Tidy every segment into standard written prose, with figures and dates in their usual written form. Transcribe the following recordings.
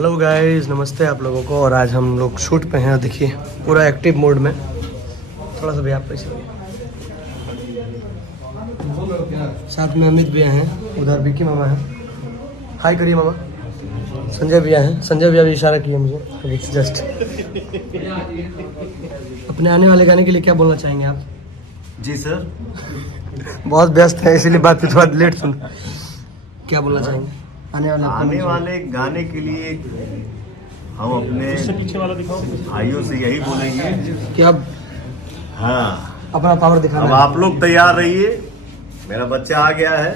Hello guys, नमस्ते आप लोगों को। और आज हम लोग शूट पे हैं, देखिए पूरा एक्टिव मोड में। थोड़ा सा भी आप पैसे साथ में अमित भैया हैं, उधर विक्की मामा हैं। हाय करिए मामा। संजय भैया हैं, संजय भैया भी इशारा किए मुझे जस्ट। अपने आने वाले गाने के लिए क्या बोलना चाहेंगे आप? जी सर, बहुत व्यस्त है इसीलिए बात थोड़ा लेट सुन। क्या बोलना चाहेंगे आने वाले गाने के लिए हम अपने भाइयों से यही बोलेंगे कि अब हाँ, अपना पावर दिखाना अब है। आप लोग तैयार रहिए। मेरा बच्चा आ गया है,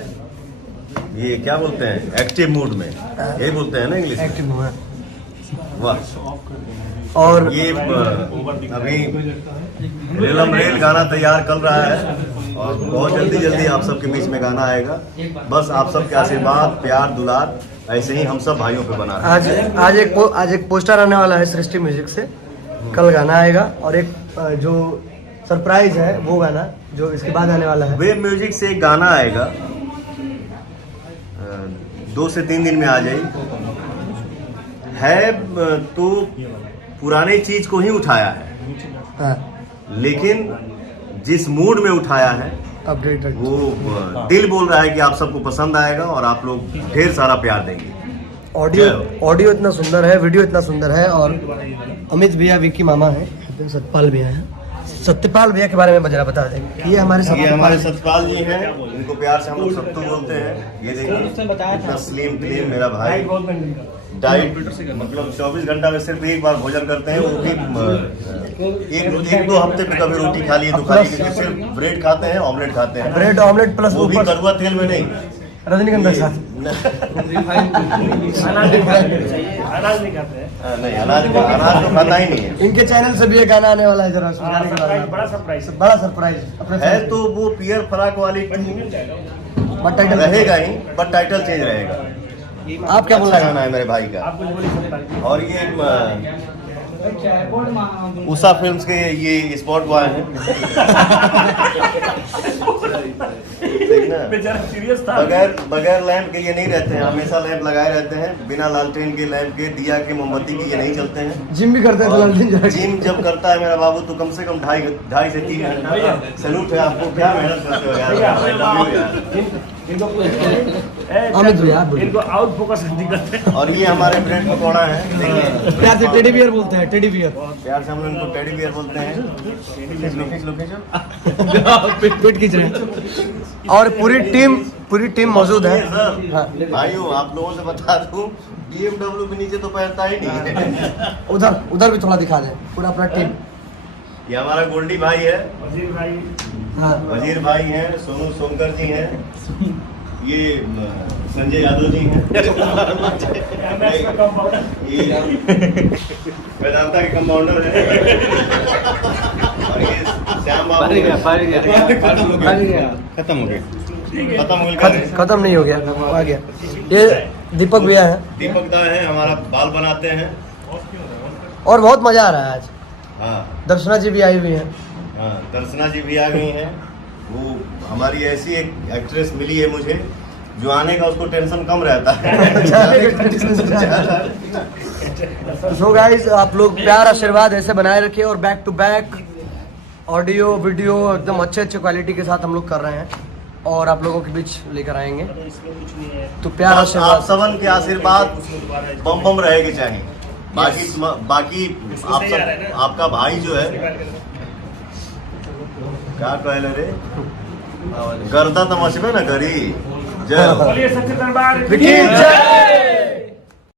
ये क्या बोलते हैं, एक्टिव मूड में, यही बोलते हैं ना इंग्लिश में। एक्टिव हुआ है। वाह। और ये अभी रेलम रेल गाना तैयार कर रहा है और बहुत जल्दी आप सबके बीच में गाना आएगा। बस आप सबके आशीर्वाद, प्यार, दुलार ऐसे ही हम सब भाइयों पे बना रहे हैं। आज एक पोस्टर आने वाला है सृष्टि म्यूजिक से, कल गाना आएगा। और एक जो सरप्राइज है वो गाना जो इसके बाद आने वाला है। वेब म्यूजिक से एक गाना आएगा, 2 से 3 दिन में आ जाएगी। है तो पुराने चीज को ही उठाया है, हाँ, लेकिन जिस मूड में उठाया है अपडेट वो दिल बोल रहा है कि आप सबको पसंद आएगा और आप लोग ढेर सारा प्यार देंगे। ऑडियो इतना सुंदर है, वीडियो इतना सुंदर है। और अमित भैया, विक्की मामा है, सत्यपाल भैया है। सत्यपाल भैया के बारे में जरा बता दें। ये हमारे सत्यपाल जी हैं, इनको प्यार से हम लोग सत्तू बोलते हैं। ये देखिए इतना स्लिम क्लीन मेरा भाई, डाइट मतलब 24 घंटा में सिर्फ एक बार भोजन करते हैं, वो भी एक दो हफ्ते पे कभी रोटी खा ली तो खा ली, सिर्फ ब्रेड खाते हैं, ऑमलेट खाते हैं। ब्रेड ऑमलेट प्लस वो भी कड़वा तेल में नहीं, रजनीगंधा के साथ। अनाज नहीं खाते हैं। नहीं, अनाज तो खाता ही नहीं है। इनके चैनल से भी एक गाना आने वाला है, जरा बड़ा सरप्राइज अपने है तो वो पियर फराक वाली बट टाइटल रहेगा ही, बट टाइटल चेंज रहेगा। आप क्या बोलना गाना है मेरे भाई का। आप कुछ बोलिए। और ये उषा फिल्म्स के ये स्पॉट बॉय हैं। देखना, बेचारा सीरियस था। बगैर लैंप के ये नहीं रहते हैं, हमेशा लैंप लगाए रहते हैं। बिना लालटेन के, लैंप के, दिया के, मोमबत्ती के ये नहीं चलते हैं। जिम भी करते हैं तो लालटेन जला के। जिम जब करता है मेरा बाबू तो कम से कम 2.5 से 3 घंटा। सैल्यूट है आपको, क्या मेहनत करते हो यार। अमित भैया आप बोलिए। इनको आउट फोकस दिक्कत है। और ये हमारे ब्रेड पकौड़ा है, देखिए प्यार से टेडी बियर बोलते हैं, टेडी बियर। प्यार से हम लोग इनको टेडी बियर बोलते हैं। लोकेशन पेट खींच रहे हैं। और पूरी टीम मौजूद है। हाँ। भाइयों, आप लोगों से बता दूं, BMW के नीचे तो पैरता ही नहीं है। उधर भी थोड़ा दिखा दें, पूरा अपना टीम। ये हमारा गोल्डी भाई है, वजीर भाई, हाँ, वजीर भाई हैं, सोनू सोमकर जी हैं, ये संजय यादव जी हैं, ये वेदांता के कंपाउंडर हैं, और ये श्याम बाबू खत्म नहीं हो गया, आ गया। ये दीपक भैया है, दीपक दा है, हमारा बाल बनाते हैं। और बहुत मजा आ रहा है आज। हाँ दर्शना जी भी आई हुई है। हाँ, दर्शना जी भी आ गई हैं। वो हमारी ऐसी एक एक्ट्रेस मिली है मुझे, जो आने का उसको टेंशन कम रहता है। सो गाइस, आप लोग प्यार आशीर्वाद ऐसे बनाए रखिए। और back to back audio video एकदम अच्छे क्वालिटी के साथ हम लोग कर रहे हैं और आप लोगों के बीच लेकर आएंगे। तो प्यार आप आशीर्वाद, सबन के आशीर्वाद बम बम रहेगी चाहिए। बाकी आप सब, आपका भाई जो है, क्या कहले रे, गर्दा तो मचबे ना करी। जय हो। बोलिए सच्चे दरबार विक्की जय।